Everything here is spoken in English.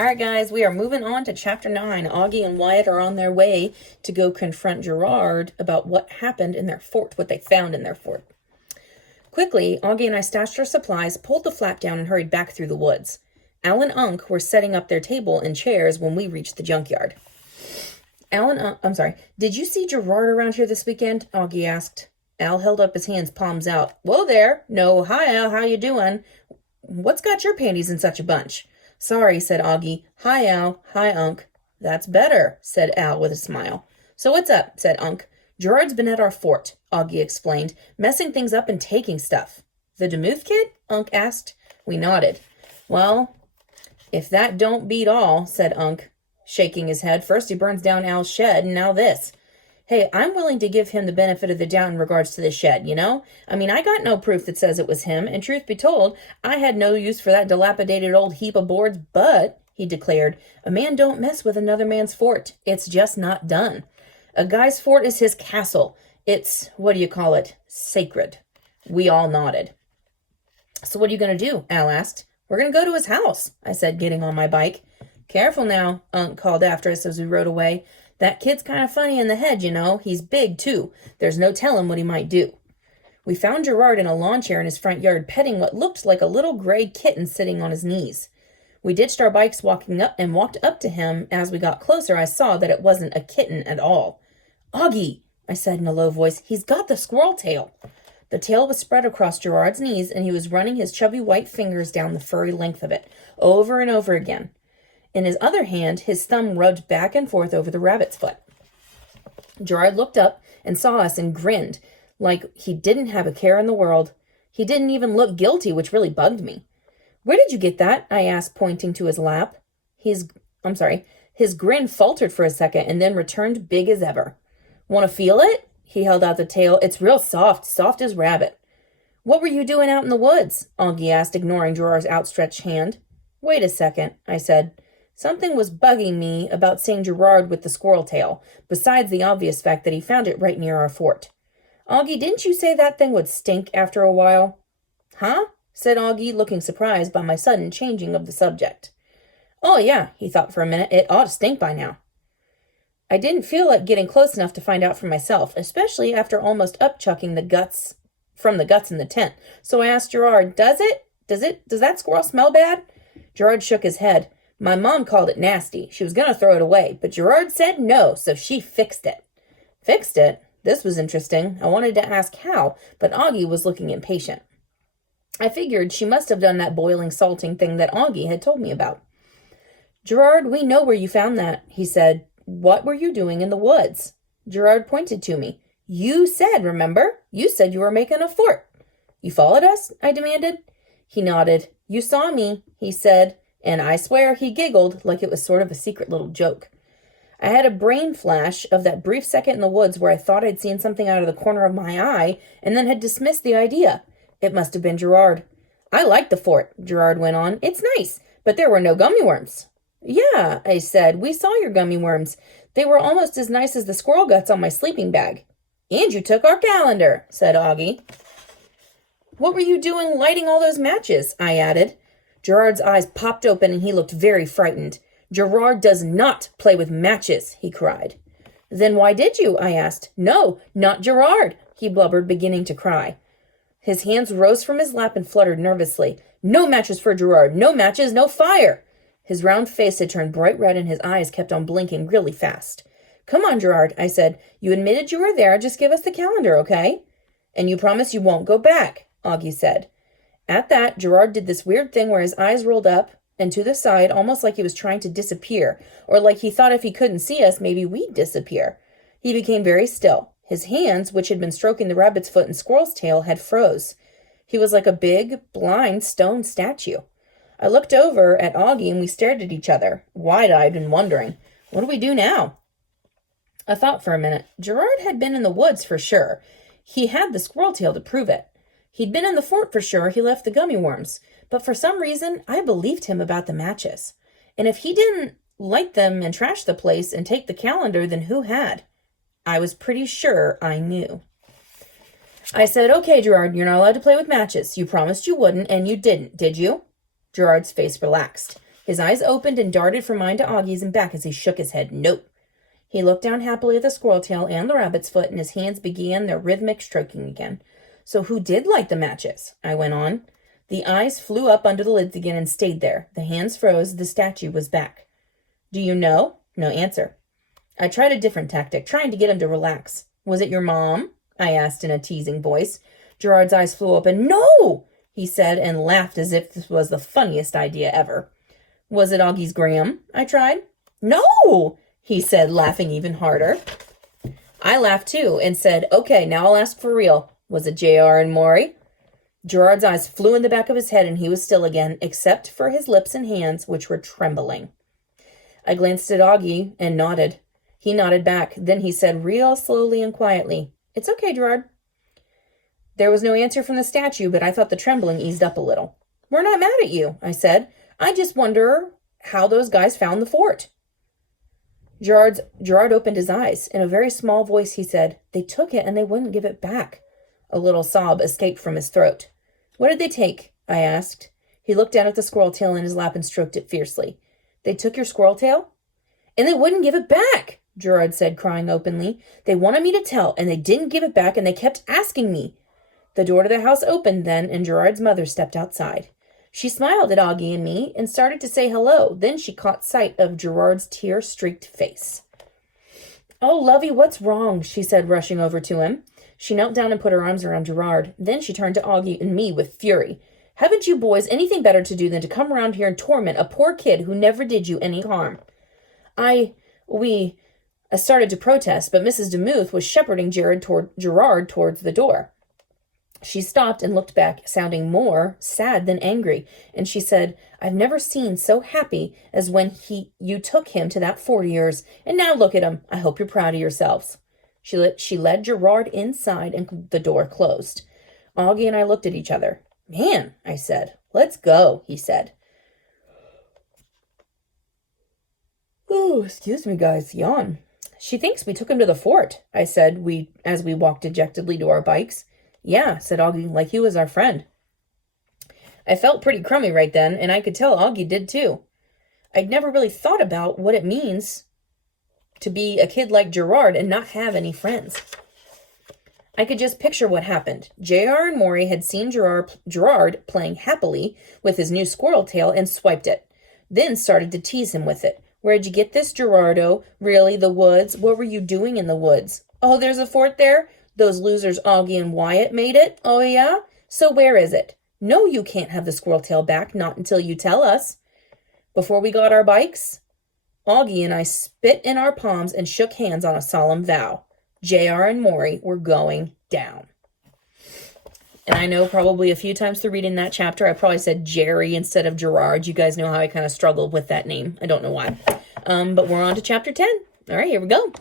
All right, guys, we are moving on to Chapter 9. Augie and Wyatt are on their way to go confront Gerard about what happened in their fort, what they found in their fort. Quickly, Augie and I stashed our supplies, pulled the flap down, and hurried back through the woods. Al and Unc were setting up their table and chairs when we reached the junkyard. Did you see Gerard around here this weekend? Augie asked. Al held up his hands, palms out. Whoa there. No, hi, Al, how you doing? What's got your panties in such a bunch? Sorry, said Augie. Hi, Al. Hi, Unc. That's better, said Al with a smile. So what's up, said Unc. Gerard's been at our fort, Augie explained, messing things up and taking stuff. The Demuth kid? Unc asked. We nodded. Well, if that don't beat all, said Unc, shaking his head. First he burns down Al's shed, and now this. Hey, I'm willing to give him the benefit of the doubt in regards to the shed, you know? I mean, I got no proof that says it was him, and truth be told, I had no use for that dilapidated old heap of boards, but, he declared, a man don't mess with another man's fort. It's just not done. A guy's fort is his castle. It's, sacred. We all nodded. So what are you going to do? Al asked. We're going to go to his house, I said, getting on my bike. Careful now, Unc called after us as we rode away. That kid's kind of funny in the head, you know. He's big, too. There's no telling what he might do. We found Gerard in a lawn chair in his front yard, petting what looked like a little gray kitten sitting on his knees. We ditched our bikes walked up to him. As we got closer, I saw that it wasn't a kitten at all. Augie, I said in a low voice, he's got the squirrel tail. The tail was spread across Gerard's knees, and he was running his chubby white fingers down the furry length of it, over and over again. In his other hand, his thumb rubbed back and forth over the rabbit's foot. Gerard looked up and saw us and grinned, like he didn't have a care in the world. He didn't even look guilty, which really bugged me. Where did you get that? I asked, pointing to his lap. His grin faltered for a second and then returned big as ever. Want to feel it? He held out the tail. It's real soft as rabbit. What were you doing out in the woods? Augie asked, ignoring Gerard's outstretched hand. Wait a second, I said. Something was bugging me about seeing Gerard with the squirrel tail, besides the obvious fact that he found it right near our fort. Augie, didn't you say that thing would stink after a while? Huh? Said Augie, looking surprised by my sudden changing of the subject. Oh, yeah, he thought for a minute. It ought to stink by now. I didn't feel like getting close enough to find out for myself, especially after almost upchucking the guts in the tent. So I asked Gerard, does that squirrel smell bad? Gerard shook his head. My mom called it nasty. She was going to throw it away, but Gerard said no, so she fixed it. Fixed it? This was interesting. I wanted to ask how, but Augie was looking impatient. I figured she must have done that boiling, salting thing that Augie had told me about. Gerard, we know where you found that, he said. What were you doing in the woods? Gerard pointed to me. You said, remember? You said you were making a fort. You followed us? I demanded. He nodded. You saw me, he said. And I swear he giggled like it was sort of a secret little joke. I had a brain flash of that brief second in the woods where I thought I'd seen something out of the corner of my eye and then had dismissed the idea. It must have been Gerard. I like the fort, Gerard went on. It's nice, but there were no gummy worms. Yeah, I said. We saw your gummy worms. They were almost as nice as the squirrel guts on my sleeping bag. And you took our calendar, said Augie. What were you doing lighting all those matches? I added. Gerard's eyes popped open and he looked very frightened. Gerard does not play with matches, he cried. Then why did you? I asked. No, not Gerard, he blubbered, beginning to cry. His hands rose from his lap and fluttered nervously. No matches for Gerard. No matches, no fire. His round face had turned bright red and his eyes kept on blinking really fast. Come on, Gerard, I said. You admitted you were there. Just give us the calendar, okay? And you promise you won't go back, Augie said. At that, Gerard did this weird thing where his eyes rolled up and to the side, almost like he was trying to disappear, or like he thought if he couldn't see us, maybe we'd disappear. He became very still. His hands, which had been stroking the rabbit's foot and squirrel's tail, had froze. He was like a big, blind stone statue. I looked over at Augie and we stared at each other, wide-eyed and wondering, what do we do now? I thought for a minute. Gerard had been in the woods for sure. He had the squirrel tail to prove it. He'd been in the fort for sure. He left the gummy worms. But for some reason, I believed him about the matches. And if he didn't light them and trash the place and take the calendar, then who had? I was pretty sure I knew. I said, okay, Gerard, you're not allowed to play with matches. You promised you wouldn't, and you didn't, did you? Gerard's face relaxed. His eyes opened and darted from mine to Augie's and back as he shook his head. Nope. He looked down happily at the squirrel tail and the rabbit's foot, and his hands began their rhythmic stroking again. So who did light the matches? I went on. The eyes flew up under the lids again and stayed there. The hands froze. The statue was back. Do you know? No answer. I tried a different tactic, trying to get him to relax. Was it your mom? I asked in a teasing voice. Gerard's eyes flew open. No, he said, and laughed as if this was the funniest idea ever. Was it Augie's gram? I tried. No, he said, laughing even harder. I laughed too and said, okay, now I'll ask for real. Was it JR and Maury? Gerard's eyes flew in the back of his head and he was still again, except for his lips and hands, which were trembling. I glanced at Augie and nodded. He nodded back. Then he said real slowly and quietly, It's okay, Gerard. There was no answer from the statue, but I thought the trembling eased up a little. We're not mad at you, I said. I just wonder how those guys found the fort. Gerard opened his eyes. In a very small voice, he said, They took it and they wouldn't give it back. A little sob escaped from his throat. What did they take? I asked. He looked down at the squirrel tail in his lap and stroked it fiercely. They took your squirrel tail? And they wouldn't give it back, Gerard said, crying openly. They wanted me to tell, and they didn't give it back, and they kept asking me. The door to the house opened then, and Gerard's mother stepped outside. She smiled at Augie and me and started to say hello. Then she caught sight of Gerard's tear-streaked face. Oh, Lovey, what's wrong? She said, rushing over to him. She knelt down and put her arms around Gerard. Then she turned to Augie and me with fury. Haven't you boys anything better to do than to come around here and torment a poor kid who never did you any harm? I started to protest, but Mrs. DeMuth was shepherding Gerard towards the door. She stopped and looked back, sounding more sad than angry, and she said, I've never seen so happy as when you took him to that fort of yours, and now look at him. I hope you're proud of yourselves. She led Gerard inside, and the door closed. Augie and I looked at each other. Man, I said. Let's go, he said. Oh, excuse me, guys. Yawn. She thinks we took him to the fort, I said, as we walked dejectedly to our bikes. Yeah, said Augie, like he was our friend. I felt pretty crummy right then, and I could tell Augie did too. I'd never really thought about what it means to be a kid like Gerard and not have any friends. I could just picture what happened. JR and Maury had seen Gerard playing happily with his new squirrel tail and swiped it, then started to tease him with it. Where'd you get this, Gerardo? Really, the woods? What were you doing in the woods? Oh, there's a fort there? Those losers Augie and Wyatt made it? Oh, yeah? So where is it? No, you can't have the squirrel tail back, not until you tell us. Before we got our bikes, Augie and I spit in our palms and shook hands on a solemn vow. JR and Maury were going down. And I know probably a few times through reading that chapter, I probably said Jerry instead of Gerard. You guys know how I kind of struggled with that name. I don't know why. But we're on to chapter 10. All right, here we go.